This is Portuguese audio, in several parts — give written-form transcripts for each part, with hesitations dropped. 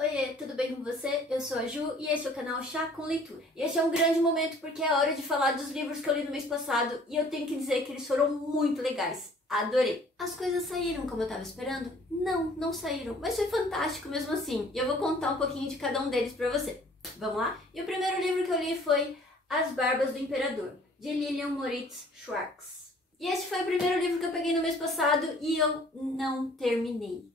Oiê, tudo bem com você? Eu sou a Ju e esse é o canal Chá com Leitura. E esse é um grande momento porque é hora de falar dos livros que eu li no mês passado e eu tenho que dizer que eles foram muito legais. Adorei! As coisas saíram como eu tava esperando? Não saíram, mas foi fantástico mesmo assim. E eu vou contar um pouquinho de cada um deles pra você. Vamos lá? E o primeiro livro que eu li foi As Barbas do Imperador, de Lilian Moritz Schwartz. E esse foi o primeiro livro que eu peguei no mês passado e eu não terminei.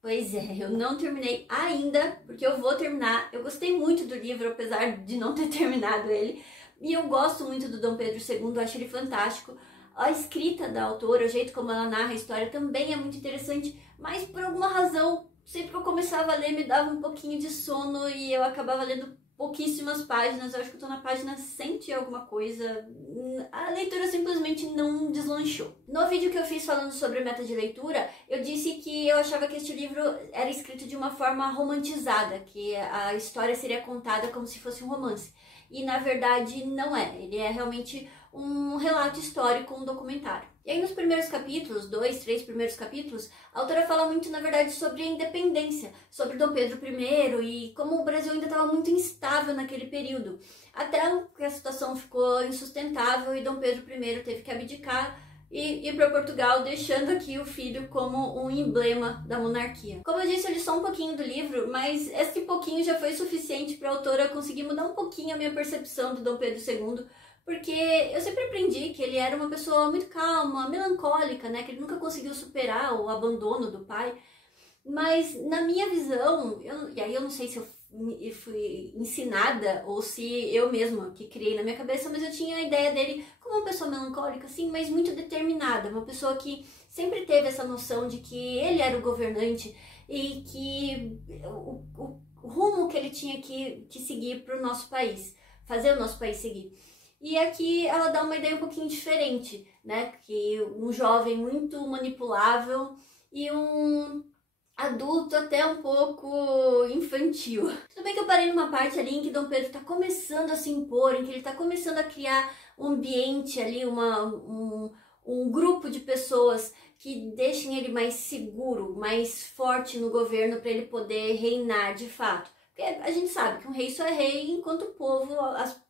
Pois é, eu não terminei ainda, porque eu vou terminar. Eu gostei muito do livro, apesar de não ter terminado ele. E eu gosto muito do Dom Pedro II, acho ele fantástico. A escrita da autora, o jeito como ela narra a história também é muito interessante. Mas por alguma razão, sempre que eu começava a ler, me dava um pouquinho de sono e eu acabava lendo pouquíssimas páginas. Eu acho que eu tô na página 100 e alguma coisa. A leitura simplesmente não deslanchou. No vídeo que eu fiz falando sobre meta de leitura, eu disse que eu achava que este livro era escrito de uma forma romantizada, que a história seria contada como se fosse um romance. E na verdade não é, ele é realmente um relato histórico, um documentário. E aí nos primeiros capítulos, 2, 3 primeiros capítulos, a autora fala muito, na verdade, sobre a independência, sobre Dom Pedro I e como o Brasil ainda estava muito instável naquele período. Até que a situação ficou insustentável e Dom Pedro I teve que abdicar e ir para Portugal, deixando aqui o filho como um emblema da monarquia. Como eu disse, eu li só um pouquinho do livro, mas esse pouquinho já foi suficiente para a autora conseguir mudar um pouquinho a minha percepção do Dom Pedro II, porque eu sempre aprendi que ele era uma pessoa muito calma, melancólica, né? Que ele nunca conseguiu superar o abandono do pai. Mas na minha visão, e aí eu não sei se eu fui ensinada ou se eu mesma que criei na minha cabeça, mas eu tinha a ideia dele como uma pessoa melancólica, sim, mas muito determinada, uma pessoa que sempre teve essa noção de que ele era o governante e que o rumo que ele tinha que seguir para o nosso país, fazer o nosso país seguir. E aqui ela dá uma ideia um pouquinho diferente, né? Que um jovem muito manipulável e um adulto até um pouco infantil. Tudo bem que eu parei numa parte ali em que Dom Pedro está começando a se impor, em que ele está começando a criar um ambiente ali, um grupo de pessoas que deixem ele mais seguro, mais forte no governo para ele poder reinar de fato. Porque a gente sabe que um rei só é rei enquanto o povo,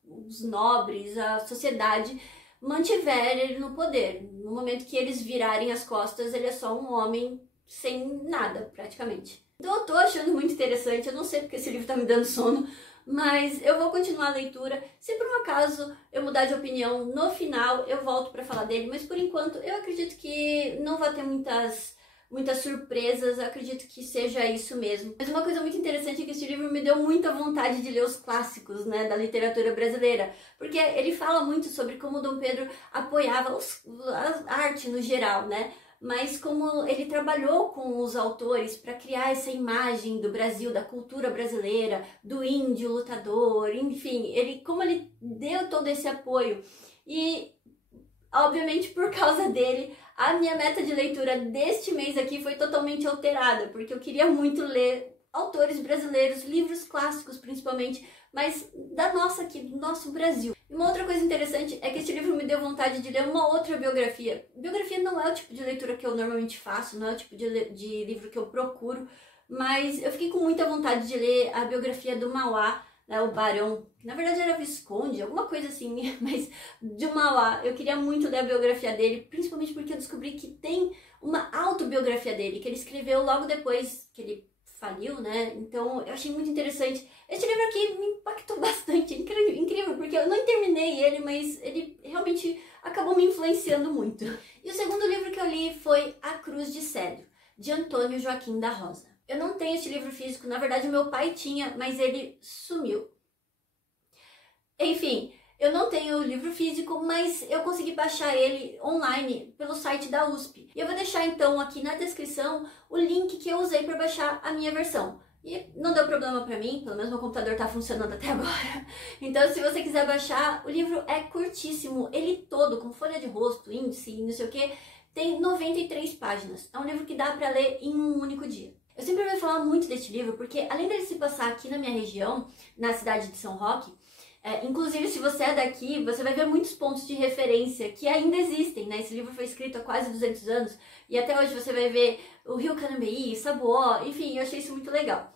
os nobres, a sociedade mantiver ele no poder. No momento que eles virarem as costas, ele é só um homem sem nada, praticamente. Então eu tô achando muito interessante, eu não sei porque esse livro tá me dando sono, mas eu vou continuar a leitura. Se por um acaso eu mudar de opinião no final, eu volto pra falar dele, mas por enquanto eu acredito que não vai ter muitas surpresas, eu acredito que seja isso mesmo. Mas uma coisa muito interessante é que esse livro me deu muita vontade de ler os clássicos, né, da literatura brasileira, porque ele fala muito sobre como Dom Pedro apoiava a arte no geral, né, mas como ele trabalhou com os autores para criar essa imagem do Brasil, da cultura brasileira, do índio lutador, enfim, como ele deu todo esse apoio. E, obviamente, por causa dele, a minha meta de leitura deste mês aqui foi totalmente alterada, porque eu queria muito ler autores brasileiros, livros clássicos principalmente, mas do nosso Brasil. E uma outra coisa interessante é que esse livro me deu vontade de ler uma outra biografia. Biografia não é o tipo de leitura que eu normalmente faço, não é o tipo de livro que eu procuro, mas eu fiquei com muita vontade de ler a biografia do Mauá, né, o Barão, que na verdade era Visconde, alguma coisa assim, mas de Mauá. Eu queria muito ler a biografia dele, principalmente porque eu descobri que tem uma autobiografia dele, que ele escreveu logo depois que ele faliu, né? Então eu achei muito interessante. Este livro aqui me impactou bastante, incrível, porque eu não terminei ele, mas ele realmente acabou me influenciando muito. E o segundo livro que eu li foi A Cruz de Cedro, de Antônio Joaquim da Rosa. Eu não tenho este livro físico, na verdade meu pai tinha, mas ele sumiu. Enfim, eu não tenho o livro físico, mas eu consegui baixar ele online pelo site da USP. E eu vou deixar então aqui na descrição o link que eu usei para baixar a minha versão. E não deu problema pra mim, pelo menos meu computador tá funcionando até agora. Então se você quiser baixar, o livro é curtíssimo, ele todo, com folha de rosto, índice e não sei o que, tem 93 páginas. É um livro que dá pra ler em um único dia. Eu sempre ouvi falar muito deste livro, porque além dele se passar aqui na minha região, na cidade de São Roque, inclusive se você é daqui, você vai ver muitos pontos de referência que ainda existem, né? Esse livro foi escrito há quase 200 anos e até hoje você vai ver o Rio Canambeí, Sabuó, enfim, eu achei isso muito legal.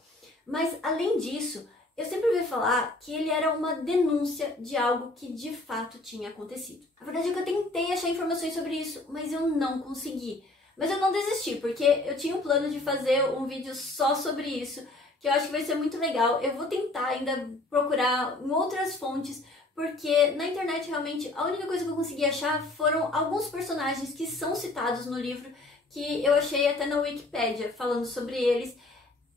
Mas além disso, eu sempre ouvi falar que ele era uma denúncia de algo que de fato tinha acontecido. A verdade é que eu tentei achar informações sobre isso, mas eu não consegui. Mas eu não desisti, porque eu tinha um plano de fazer um vídeo só sobre isso, que eu acho que vai ser muito legal. Eu vou tentar ainda procurar em outras fontes, porque na internet realmente a única coisa que eu consegui achar foram alguns personagens que são citados no livro, que eu achei até na Wikipédia falando sobre eles.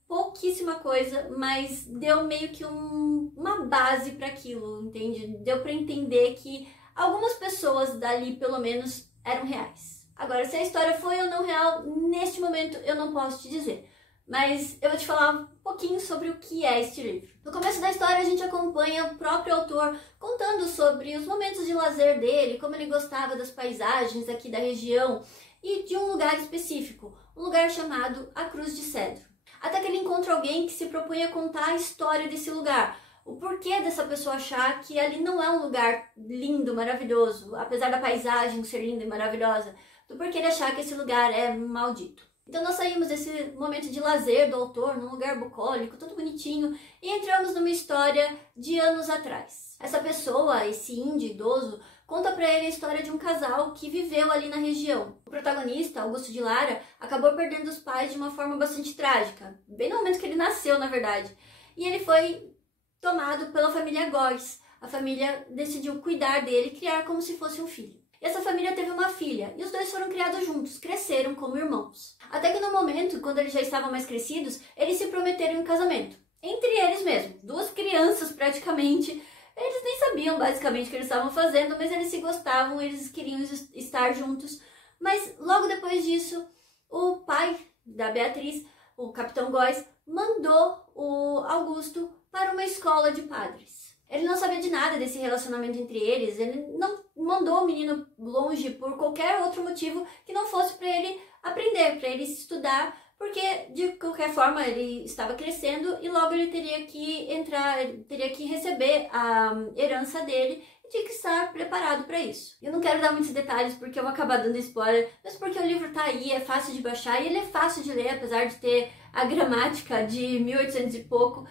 Pouquíssima coisa, mas deu meio que uma base para aquilo, entende? Deu para entender que algumas pessoas dali, pelo menos, eram reais. Agora, se a história foi ou não real, neste momento eu não posso te dizer. Mas eu vou te falar um pouquinho sobre o que é este livro. No começo da história a gente acompanha o próprio autor contando sobre os momentos de lazer dele, como ele gostava das paisagens aqui da região e de um lugar específico, um lugar chamado a Cruz de Cedro. Até que ele encontra alguém que se propõe a contar a história desse lugar. O porquê dessa pessoa achar que ali não é um lugar lindo, maravilhoso, apesar da paisagem ser linda e maravilhosa, do porquê ele achar que esse lugar é maldito. Então nós saímos desse momento de lazer do autor, num lugar bucólico, todo bonitinho, e entramos numa história de anos atrás. Essa pessoa, esse índio idoso, conta pra ele a história de um casal que viveu ali na região. O protagonista, Augusto de Lara, acabou perdendo os pais de uma forma bastante trágica, bem no momento que ele nasceu, na verdade. E ele foi tomado pela família Góes. A família decidiu cuidar dele e criar como se fosse um filho. E essa família teve uma filha, e os dois foram criados juntos, cresceram como irmãos. Até que no momento, quando eles já estavam mais crescidos, eles se prometeram em casamento. Entre eles mesmo, duas crianças praticamente. Eles nem sabiam basicamente o que eles estavam fazendo, mas eles se gostavam, eles queriam estar juntos. Mas logo depois disso, o pai da Beatriz, o capitão Góes, mandou o Augusto para uma escola de padres. Ele não sabia de nada desse relacionamento entre eles, ele não mandou o menino longe por qualquer outro motivo que não fosse para ele aprender, para ele estudar, porque de qualquer forma ele estava crescendo e logo ele teria que entrar, ele teria que receber a herança dele e tinha que estar preparado para isso. Eu não quero dar muitos detalhes porque eu vou acabar dando spoiler, mas porque o livro tá aí, é fácil de baixar e ele é fácil de ler, apesar de ter a gramática de 1800 e pouco.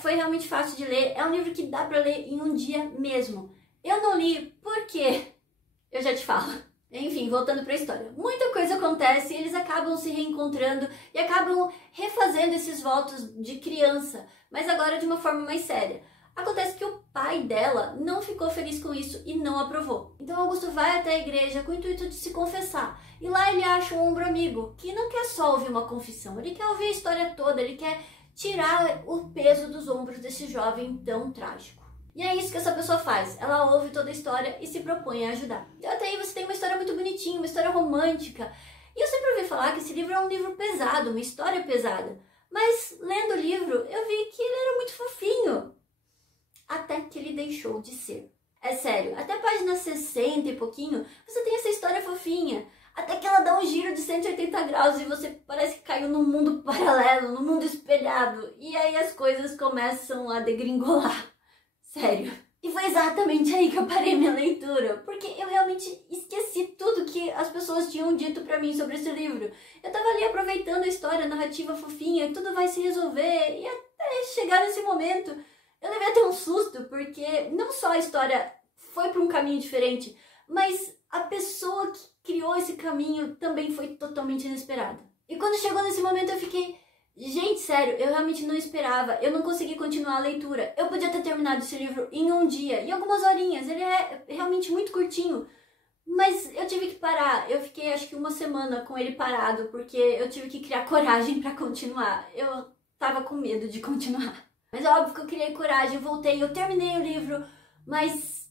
Foi realmente fácil de ler, é um livro que dá para ler em um dia mesmo. Eu não li porque eu já te falo. Enfim, voltando para a história. Muita coisa acontece e eles acabam se reencontrando e acabam refazendo esses votos de criança, mas agora de uma forma mais séria. Acontece que o pai dela não ficou feliz com isso e não aprovou. Então Augusto vai até a igreja com o intuito de se confessar. E lá ele acha um ombro amigo, que não quer só ouvir uma confissão, ele quer ouvir a história toda, ele quer tirar o peso dos ombros desse jovem tão trágico. E é isso que essa pessoa faz, ela ouve toda a história e se propõe a ajudar. Então até aí você tem uma história muito bonitinha, uma história romântica. E eu sempre ouvi falar que esse livro é um livro pesado, uma história pesada. Mas lendo o livro eu vi que ele era muito fofinho. Até que ele deixou de ser. É sério, até a página 60 e pouquinho, você tem essa história fofinha. Até que ela dá um giro de 180 graus e você parece que caiu num mundo paralelo, num mundo espelhado. E aí as coisas começam a degringolar. Sério. E foi exatamente aí que eu parei minha leitura, porque eu realmente esqueci tudo que as pessoas tinham dito pra mim sobre esse livro. Eu tava ali aproveitando a história, a narrativa fofinha, tudo vai se resolver, e até chegar nesse momento, eu levei até um susto, porque não só a história foi pra um caminho diferente, mas a pessoa que criou esse caminho também foi totalmente inesperada. E quando chegou nesse momento eu fiquei... Gente, sério, eu realmente não esperava, eu não consegui continuar a leitura. Eu podia ter terminado esse livro em um dia, em algumas horinhas, ele é realmente muito curtinho. Mas eu tive que parar, eu fiquei acho que uma semana com ele parado, porque eu tive que criar coragem pra continuar. Eu tava com medo de continuar. Mas é óbvio que eu criei coragem, eu voltei, eu terminei o livro, mas...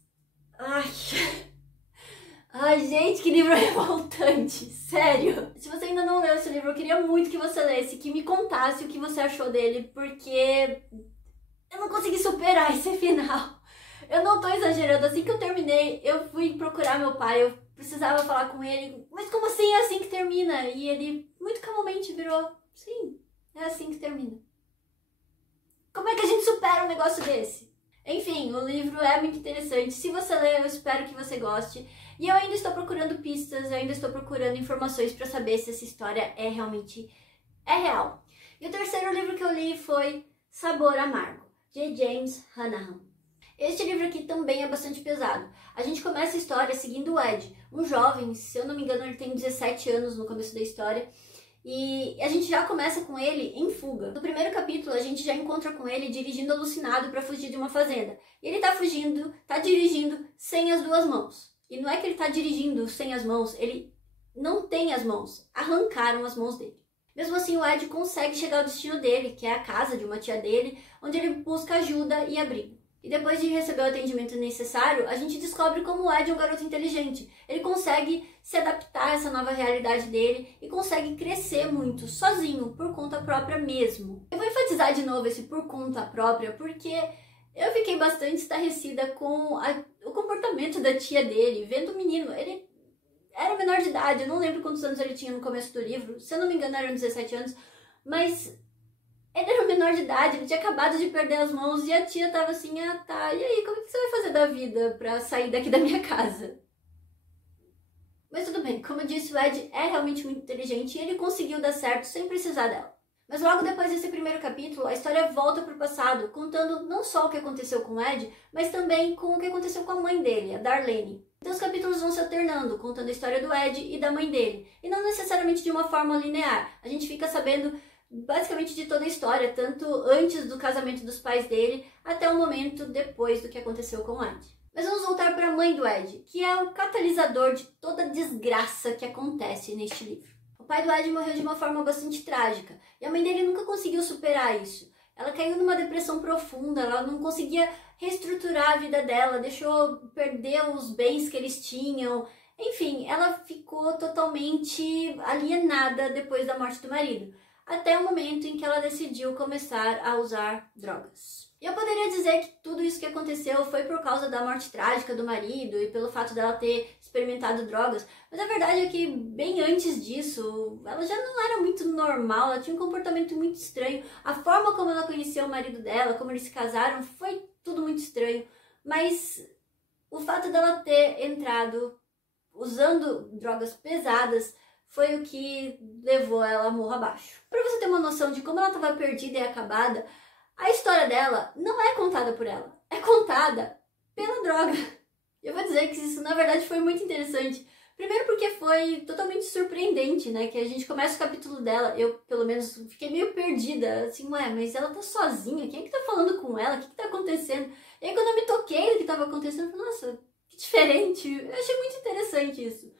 Ai, gente, que livro revoltante, sério. Se você ainda não leu esse livro, eu queria muito que você lesse, que me contasse o que você achou dele, porque eu não consegui superar esse final. Eu não tô exagerando, assim que eu terminei, eu fui procurar meu pai, eu precisava falar com ele, mas como assim é assim que termina? E ele, muito calmamente, virou, sim, é assim que termina. Como é que a gente supera um negócio desse? Enfim, o livro é muito interessante. Se você ler, eu espero que você goste. E eu ainda estou procurando pistas, eu ainda estou procurando informações para saber se essa história é realmente real. E o terceiro livro que eu li foi Sabor Amargo, de James Hanahan. Este livro aqui também é bastante pesado. A gente começa a história seguindo o Ed, um jovem, se eu não me engano ele tem 17 anos no começo da história, e a gente já começa com ele em fuga. No primeiro capítulo a gente já encontra com ele dirigindo alucinado para fugir de uma fazenda. E ele tá dirigindo sem as duas mãos. E não é que ele tá dirigindo sem as mãos, ele não tem as mãos, arrancaram as mãos dele. Mesmo assim, o Ed consegue chegar ao destino dele, que é a casa de uma tia dele, onde ele busca ajuda e abrigo. E depois de receber o atendimento necessário, a gente descobre como o Ed é um garoto inteligente. Ele consegue se adaptar a essa nova realidade dele e consegue crescer muito, sozinho, por conta própria mesmo. Eu vou enfatizar de novo esse por conta própria, porque eu fiquei bastante estarrecida com o comportamento da tia dele, vendo o menino. Ele era menor de idade, eu não lembro quantos anos ele tinha no começo do livro, se eu não me engano eram 17 anos, mas ele era menor de idade, ele tinha acabado de perder as mãos e a tia tava assim, ah tá, e aí, como que você vai fazer da vida pra sair daqui da minha casa? Mas tudo bem, como eu disse, o Ed é realmente muito inteligente e ele conseguiu dar certo sem precisar dela. Mas logo depois desse primeiro capítulo, a história volta pro passado, contando não só o que aconteceu com o Ed, mas também com o que aconteceu com a mãe dele, a Darlene. Então os capítulos vão se alternando, contando a história do Ed e da mãe dele. E não necessariamente de uma forma linear, a gente fica sabendo basicamente de toda a história, tanto antes do casamento dos pais dele, até o momento depois do que aconteceu com o Ed. Mas vamos voltar para a mãe do Ed, que é o catalisador de toda a desgraça que acontece neste livro. O pai do Ed morreu de uma forma bastante trágica, e a mãe dele nunca conseguiu superar isso. Ela caiu numa depressão profunda, ela não conseguia reestruturar a vida dela, deixou perder os bens que eles tinham. Enfim, ela ficou totalmente alienada depois da morte do marido, até o momento em que ela decidiu começar a usar drogas. E eu poderia dizer que tudo isso que aconteceu foi por causa da morte trágica do marido e pelo fato dela ter experimentado drogas, mas a verdade é que bem antes disso, ela já não era muito normal, ela tinha um comportamento muito estranho. A forma como ela conheceu o marido dela, como eles se casaram, foi tudo muito estranho, mas o fato dela ter entrado usando drogas pesadas foi o que levou ela morro abaixo. Para você ter uma noção de como ela estava perdida e acabada, a história dela não é contada por ela, é contada pela droga. Eu vou dizer que isso na verdade foi muito interessante. Primeiro porque foi totalmente surpreendente, né? Que a gente começa o capítulo dela, eu pelo menos fiquei meio perdida, assim, ué, mas ela tá sozinha, quem é que tá falando com ela? O que tá acontecendo? E aí quando eu me toquei do que tava acontecendo, eu falei, nossa, que diferente, eu achei muito interessante isso.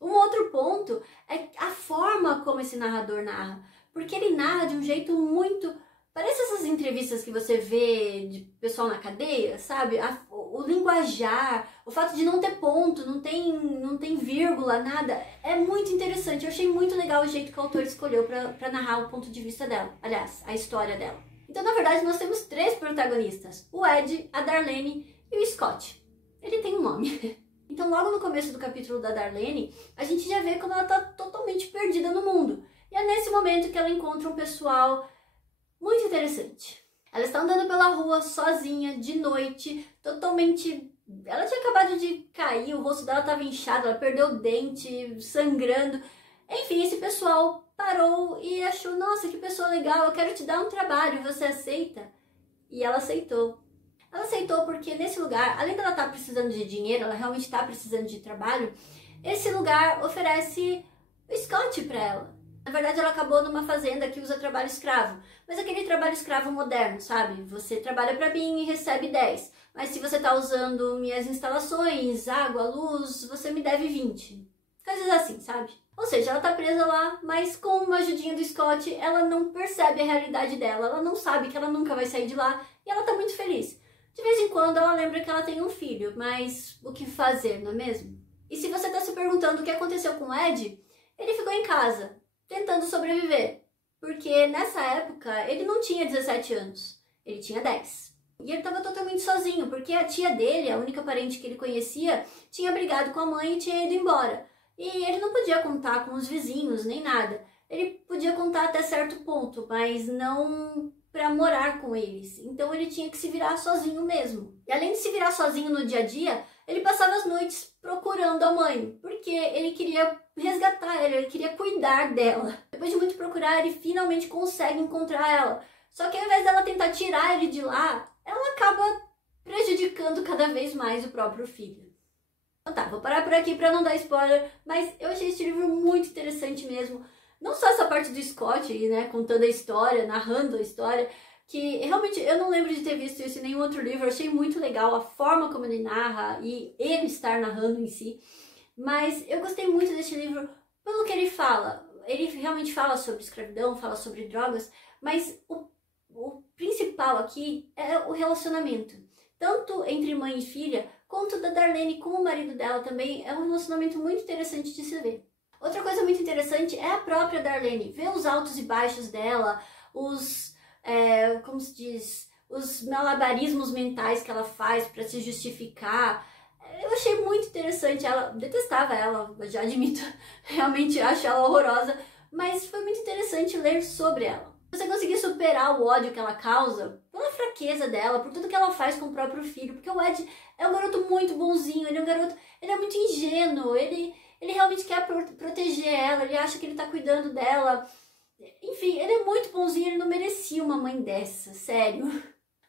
Um outro ponto é a forma como esse narrador narra, porque ele narra de um jeito muito... Parece essas entrevistas que você vê de pessoal na cadeia, sabe? O linguajar, o fato de não ter ponto, não tem vírgula, nada, é muito interessante. Eu achei muito legal o jeito que o autor escolheu para narrar o ponto de vista dela, aliás, a história dela. Então, na verdade, nós temos 3 protagonistas, o Ed, a Darlene e o Scott. Ele tem um nome. Então, logo no começo do capítulo da Darlene, a gente já vê como ela tá totalmente perdida no mundo. E é nesse momento que ela encontra um pessoal muito interessante. Ela está andando pela rua sozinha, de noite, totalmente... Ela tinha acabado de cair, o rosto dela estava inchado, ela perdeu o dente, sangrando. Enfim, esse pessoal parou e achou, nossa, que pessoa legal, eu quero te dar um trabalho, você aceita? E ela aceitou. Ela aceitou porque nesse lugar, além dela estar precisando de dinheiro, ela realmente está precisando de trabalho, esse lugar oferece o Scott para ela. Na verdade, ela acabou numa fazenda que usa trabalho escravo, mas aquele trabalho escravo moderno, sabe? Você trabalha para mim e recebe 10, mas se você tá usando minhas instalações, água, luz, você me deve 20. Coisas assim, sabe? Ou seja, ela tá presa lá, mas com uma ajudinha do Scott, ela não percebe a realidade dela, ela não sabe que ela nunca vai sair de lá e ela tá muito feliz. De vez em quando ela lembra que ela tem um filho, mas o que fazer, não é mesmo? E se você tá se perguntando o que aconteceu com o Ed, ele ficou em casa, tentando sobreviver, porque nessa época ele não tinha 17 anos, ele tinha 10. E ele estava totalmente sozinho, porque a tia dele, a única parente que ele conhecia, tinha brigado com a mãe e tinha ido embora. E ele não podia contar com os vizinhos, nem nada. Ele podia contar até certo ponto, mas não para morar com eles. Então ele tinha que se virar sozinho mesmo. E além de se virar sozinho no dia a dia, ele passava as noites procurando a mãe, porque ele queria resgatar ela, ele queria cuidar dela. Depois de muito procurar, ele finalmente consegue encontrar ela. Só que ao invés dela tentar tirar ele de lá, ela acaba prejudicando cada vez mais o próprio filho. Então tá, vou parar por aqui pra não dar spoiler, mas eu achei esse livro muito interessante mesmo. Não só essa parte do Scott aí, né, contando a história, narrando a história, que realmente eu não lembro de ter visto isso em nenhum outro livro, eu achei muito legal a forma como ele narra e ele estar narrando em si. Mas eu gostei muito desse livro pelo que ele fala. Ele realmente fala sobre escravidão, fala sobre drogas, mas o principal aqui é o relacionamento. Tanto entre mãe e filha, quanto da Darlene com o marido dela também, é um relacionamento muito interessante de se ver. Outra coisa muito interessante é a própria Darlene, ver os altos e baixos dela, como se diz, os malabarismos mentais que ela faz para se justificar. Eu achei muito interessante, ela detestava ela, já admito, realmente acho ela horrorosa, mas foi muito interessante ler sobre ela. Você conseguir superar o ódio que ela causa, pela fraqueza dela, por tudo que ela faz com o próprio filho, porque o Ed é um garoto muito bonzinho, ele é muito ingênuo, ele realmente quer proteger ela, ele acha que ele tá cuidando dela. Enfim, ele é muito bonzinho, ele não merecia uma mãe dessa, sério.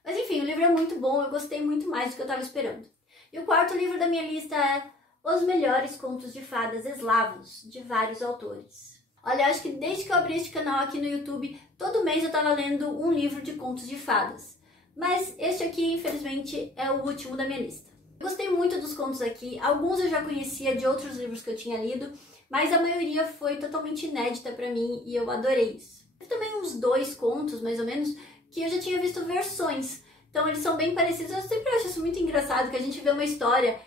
Mas enfim, o livro é muito bom, eu gostei muito mais do que eu tava esperando. E o quarto livro da minha lista é Os Melhores Contos de Fadas Eslavos, de vários autores. Olha, acho que desde que eu abri este canal aqui no YouTube, todo mês eu tava lendo um livro de contos de fadas. Mas este aqui, infelizmente, é o último da minha lista. Eu gostei muito dos contos aqui, alguns eu já conhecia de outros livros que eu tinha lido, mas a maioria foi totalmente inédita pra mim e eu adorei isso. Tem também uns 2 contos, mais ou menos, que eu já tinha visto versões. Então eles são bem parecidos, eu sempre acho isso muito engraçado, que a gente vê uma história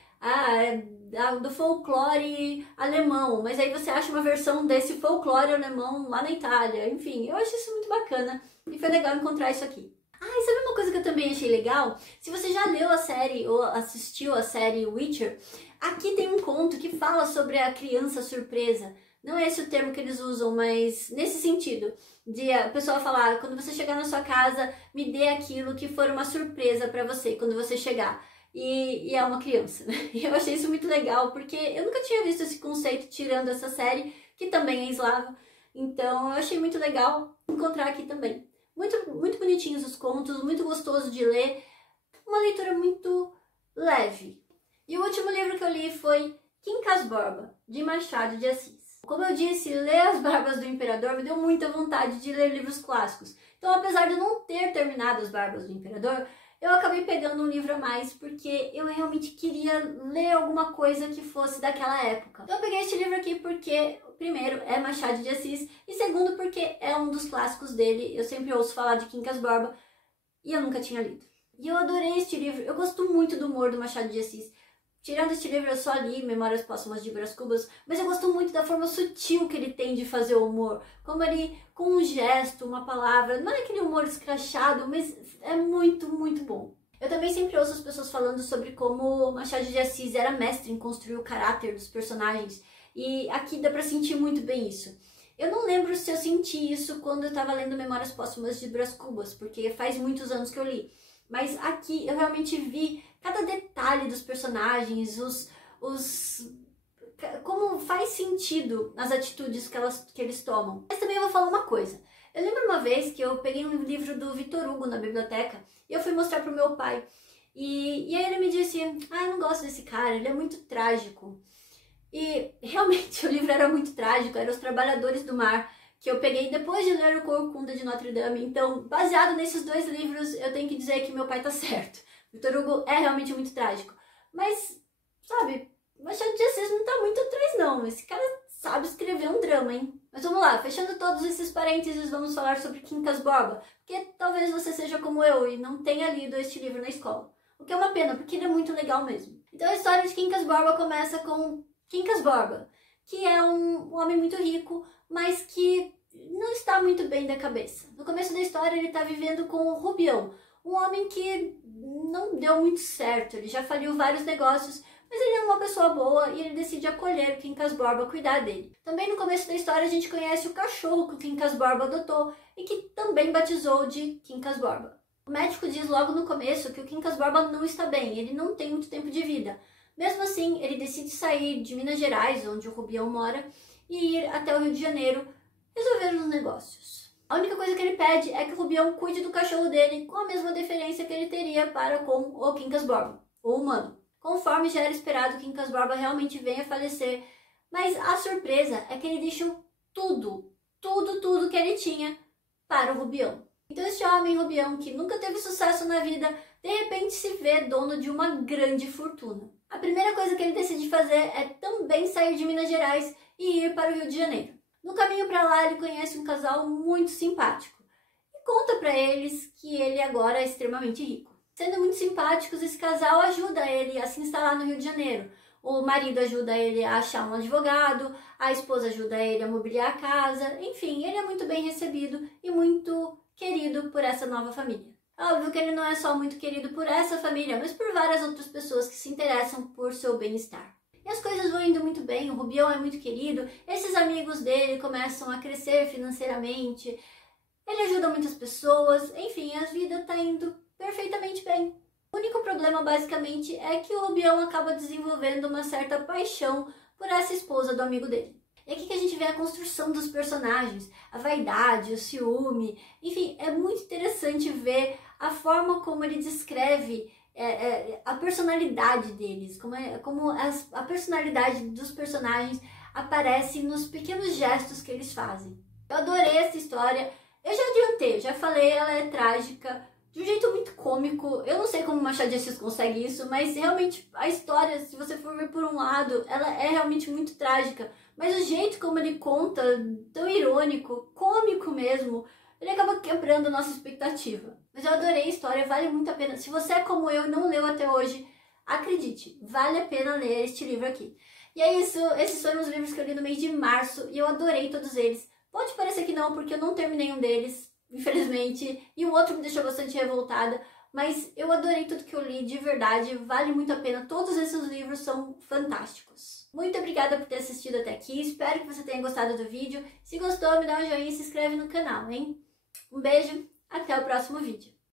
do folclore alemão, mas aí você acha uma versão desse folclore alemão lá na Itália. Enfim, eu acho isso muito bacana e foi legal encontrar isso aqui. E sabe uma coisa que eu também achei legal? Se você já leu a série ou assistiu a série Witcher, aqui tem um conto que fala sobre a criança surpresa. Não é esse o termo que eles usam, mas nesse sentido, de a pessoa falar, quando você chegar na sua casa, me dê aquilo que for uma surpresa pra você quando você chegar. E é uma criança. E eu achei isso muito legal, porque eu nunca tinha visto esse conceito tirando essa série, que também é eslava. Então eu achei muito legal encontrar aqui também. Muito, muito bonitinhos os contos, muito gostoso de ler. Uma leitura muito leve. E o último livro que eu li foi Quincas Borba, de Machado de Assis. Como eu disse, ler As Barbas do Imperador me deu muita vontade de ler livros clássicos. Então, apesar de eu não ter terminado As Barbas do Imperador, eu acabei pegando um livro a mais porque eu realmente queria ler alguma coisa que fosse daquela época. Então eu peguei este livro aqui porque, primeiro, é Machado de Assis e segundo, porque é um dos clássicos dele. Eu sempre ouço falar de Quincas Borba e eu nunca tinha lido. E eu adorei este livro, eu gosto muito do humor do Machado de Assis. Tirando este livro, eu só li Memórias Póstumas de Brás Cubas, mas eu gosto muito da forma sutil que ele tem de fazer o humor. Como ele, com um gesto, uma palavra, não é aquele humor escrachado, mas é muito, muito bom. Eu também sempre ouço as pessoas falando sobre como Machado de Assis era mestre em construir o caráter dos personagens, e aqui dá pra sentir muito bem isso. Eu não lembro se eu senti isso quando eu tava lendo Memórias Póstumas de Brás Cubas, porque faz muitos anos que eu li. Mas aqui eu realmente vi cada detalhe dos personagens, como faz sentido as atitudes que eles tomam. Mas também eu vou falar uma coisa. Eu lembro uma vez que eu peguei um livro do Victor Hugo na biblioteca e eu fui mostrar pro meu pai. E aí ele me disse, eu não gosto desse cara, ele é muito trágico. E realmente o livro era muito trágico, era Os Trabalhadores do Mar, que eu peguei depois de ler o Corcunda de Notre Dame. Então, baseado nesses 2 livros, eu tenho que dizer que meu pai tá certo. Victor Hugo é realmente muito trágico. Mas, sabe, Machado de Assis não tá muito atrás não. Esse cara sabe escrever um drama, hein? Mas vamos lá, fechando todos esses parênteses, vamos falar sobre Quincas Borba. Porque talvez você seja como eu e não tenha lido este livro na escola. O que é uma pena, porque ele é muito legal mesmo. Então a história de Quincas Borba começa com Quincas Borba, que é um homem muito rico, mas que não está muito bem da cabeça. No começo da história ele está vivendo com o Rubião, um homem que não deu muito certo, ele já faliu vários negócios, mas ele é uma pessoa boa e ele decide acolher o Quincas Borba, cuidar dele. Também no começo da história a gente conhece o cachorro que o Quincas Borba adotou e que também batizou de Quincas Borba. O médico diz logo no começo que o Quincas Borba não está bem, ele não tem muito tempo de vida. Mesmo assim, ele decide sair de Minas Gerais, onde o Rubião mora, e ir até o Rio de Janeiro resolver os negócios. A única coisa que ele pede é que o Rubião cuide do cachorro dele com a mesma deferência que ele teria para com o Quincas Borba, o humano. Conforme já era esperado, o Quincas Borba realmente venha a falecer, mas a surpresa é que ele deixou tudo que ele tinha para o Rubião. Então esse homem, Rubião, que nunca teve sucesso na vida, de repente se vê dono de uma grande fortuna. A primeira coisa que ele decide fazer é também sair de Minas Gerais e ir para o Rio de Janeiro. No caminho para lá, ele conhece um casal muito simpático e conta para eles que ele agora é extremamente rico. Sendo muito simpáticos, esse casal ajuda ele a se instalar no Rio de Janeiro. O marido ajuda ele a achar um advogado, a esposa ajuda ele a mobiliar a casa, enfim, ele é muito bem recebido e muito querido por essa nova família. Óbvio que ele não é só muito querido por essa família, mas por várias outras pessoas que se interessam por seu bem-estar. E as coisas vão indo muito bem, o Rubião é muito querido, esses amigos dele começam a crescer financeiramente, ele ajuda muitas pessoas, enfim, a vida está indo perfeitamente bem. O único problema, basicamente, é que o Rubião acaba desenvolvendo uma certa paixão por essa esposa do amigo dele. E aqui que a gente vê a construção dos personagens, a vaidade, o ciúme, enfim, é muito interessante ver a forma como ele descreve a personalidade deles, como a personalidade dos personagens aparece nos pequenos gestos que eles fazem. Eu adorei essa história, eu já adiantei, eu já falei, ela é trágica, de um jeito muito cômico. Eu não sei como Machado de Assis consegue isso, mas realmente a história, se você for ver por um lado, ela é realmente muito trágica. Mas o jeito como ele conta, tão irônico, cômico mesmo, ele acaba quebrando a nossa expectativa. Mas eu adorei a história, vale muito a pena. Se você é como eu e não leu até hoje, acredite, vale a pena ler este livro aqui. E é isso, esses foram os livros que eu li no mês de março e eu adorei todos eles. Pode parecer que não, porque eu não terminei um deles, infelizmente, e o outro me deixou bastante revoltada, mas eu adorei tudo que eu li, de verdade, vale muito a pena, todos esses livros são fantásticos. Muito obrigada por ter assistido até aqui, espero que você tenha gostado do vídeo, se gostou me dá um joinha e se inscreve no canal, hein? Um beijo, até o próximo vídeo.